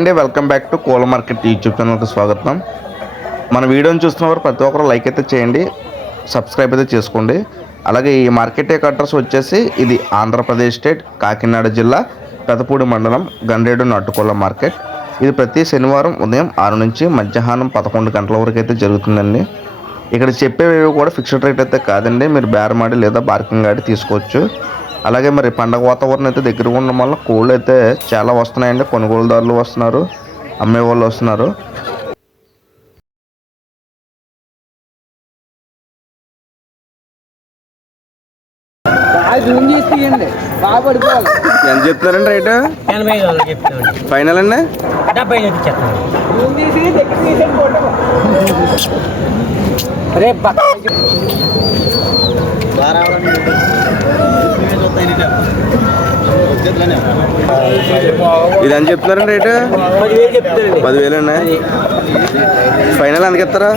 అండి welcome back to Kola market YouTube ఛానల్కి స్వాగతం. మన వీడియోని చూస్తున్న వారు ప్రతి ఒక్కరు లైక్ అయితే చేయండి సబ్స్క్రైబ్ అయితే చేసుకోండి. అలాగే ఈ మార్కెట్ యొక్క అడ్రస్ వచ్చేసి ఇది ఆంధ్రప్రదేశ్ స్టేట్ కాకినాడ జిల్లా పెదపూడి మండలం గండేడు నాటుకోళ్ళ మార్కెట్ ఇది ప్రతి శనివారం ఉదయం ఆరు నుంచి మధ్యాహ్నం పదకొండు గంటల వరకు అయితే జరుగుతుందండి. ఇక్కడ చెప్పేవి కూడా ఫిక్స్డ్ రేట్ అయితే కాదండి మీరు బేరమాడి లేదా బార్కింగ్ ఆడి తీసుకోవచ్చు. అలాగే మరి పండగ వాతావరణం అయితే దగ్గరగా ఉండడం వల్ల కోళ్ళు అయితే చాలా వస్తున్నాయండి. కొనుగోలుదారులు వస్తున్నారు. అమ్మే వాళ్ళు వస్తున్నారు. ఎంత చెప్తున్నారండి రేటు? ఎనభై ఫైనల్ అండి? డెబ్బై ఐదు ఇది చెప్తున్నారండి రేటు పదివేలు చెప్తానండి పదివేలు అండి ఫైనల్ ఎందుకు ఇస్తారా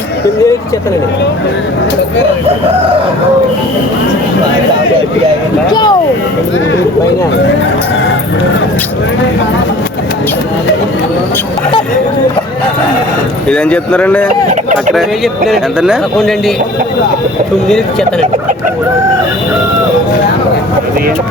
పైన. ఇది చెప్తున్నారండి? అక్కడ? చెప్తానండి ఎంతండి? తొమ్మిది ఇచ్చేస్తానండి. పదివేలు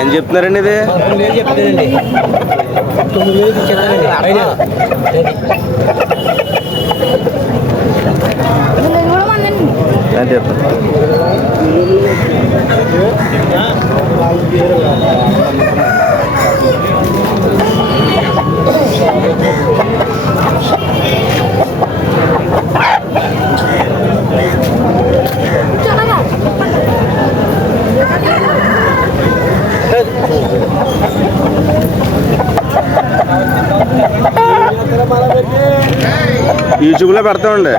ఎంత చెప్తున్నారండి ఇది? చెప్తానండి. తొమ్మిది వేలు ఇచ్చేస్తానండి పైన కూడా మనండి యూట్యూబ్లో పెడతామండి.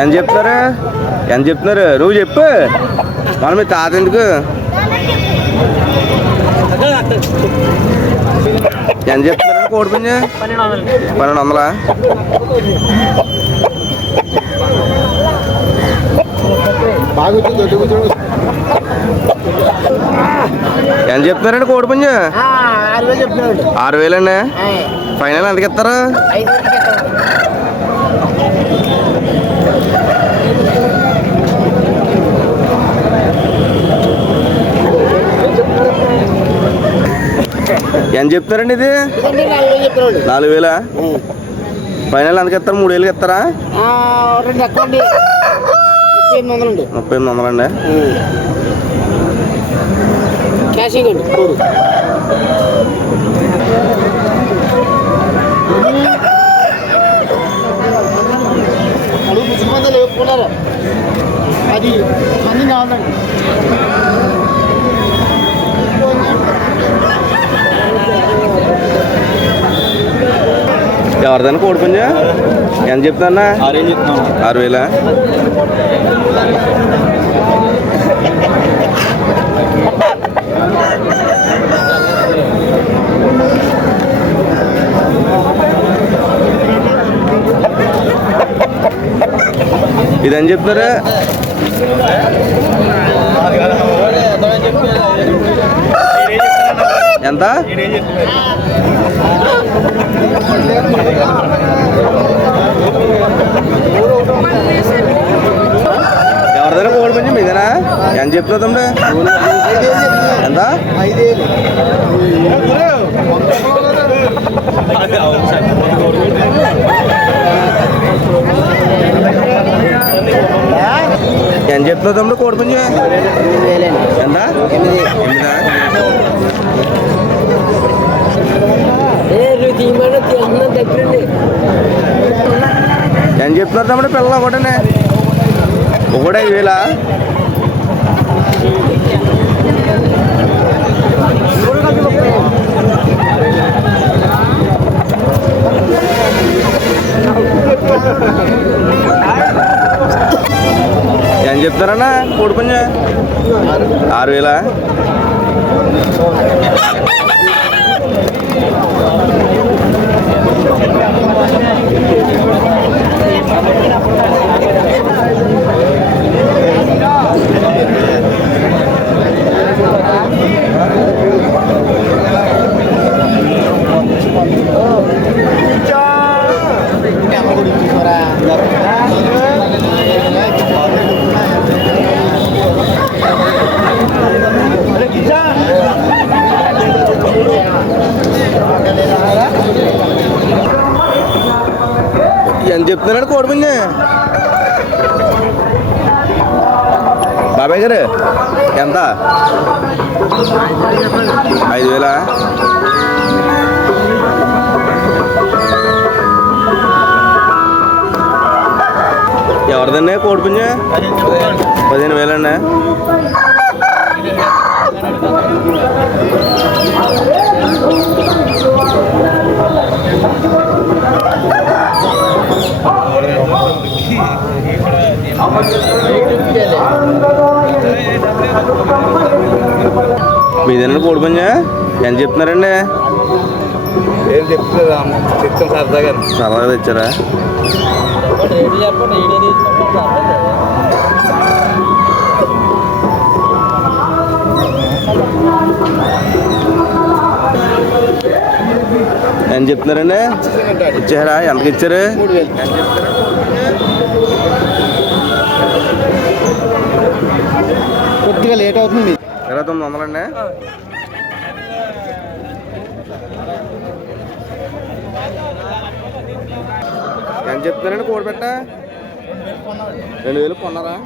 ఎంత చెప్తారు ఎంత చెప్తున్నారు? నువ్వు చెప్పు. మనం మీ తాత ఎందుకు? ఎంత చెప్తున్నారు? కోడి పుంజ? పన్నెండు వందలు? పన్నెండు ఎంత చెప్తున్నారండి కోడి పుంజ? ఆరు వేలండి. ఫైనల్ ఎంతకి ఇస్తారు? ఎంత చెప్తున్నారండి ఇది? నాలుగు వేలు ఫైనల్ ఎంతకి ఇస్తారు? మూడు వేలకి ఇస్తారా? ముప్పై ఎనిమిది వందలండి. క్యాషింగ్ అండి అడుగు లేపుకున్నారు అది అన్ని కావాలండి ఎవరిదైనా కోడి పుంజ ఎంత చెప్తున్నా? ఆరు వేలా? అని చెప్తారా ఎంత? ఎవరిదైనా కోడి పుంజ మీదేనా? ఎంత చెప్తున్నా తమ్ముడు? ఎంత? ఐదేళ్ళు చెప్తున్నా తమ్ముడు కోడి పుంజ? ఎంత ఎనిమిదా ఎంత చెప్తున్నారు తమ్ముడు పిల్లలు ఒకటనే? ఒకటి వేలా చెప్తున్నాడు కోడిపుంజి బాబాయ్ గారు ఎంత ఐదు వేలా ఎవరిదన్నా కోడిపుంజ పదిహేను వేలండి మీదేనా కోడిపుంజ ఎంత చెప్తున్నారండి? ఏం చెప్తుంది చెప్తాం సరదాగా. సరదాగా తెచ్చారా? ఎంత చెప్తున్నారండి? ఇచ్చారా? ఎంతకి ఇచ్చారు లేట్ అవుతుంది. ఇరవై తొమ్మిది వందలండి. ఎంత చెప్తున్నారండి కోడిపెట్ట రెండు వేలు కొన్నారా?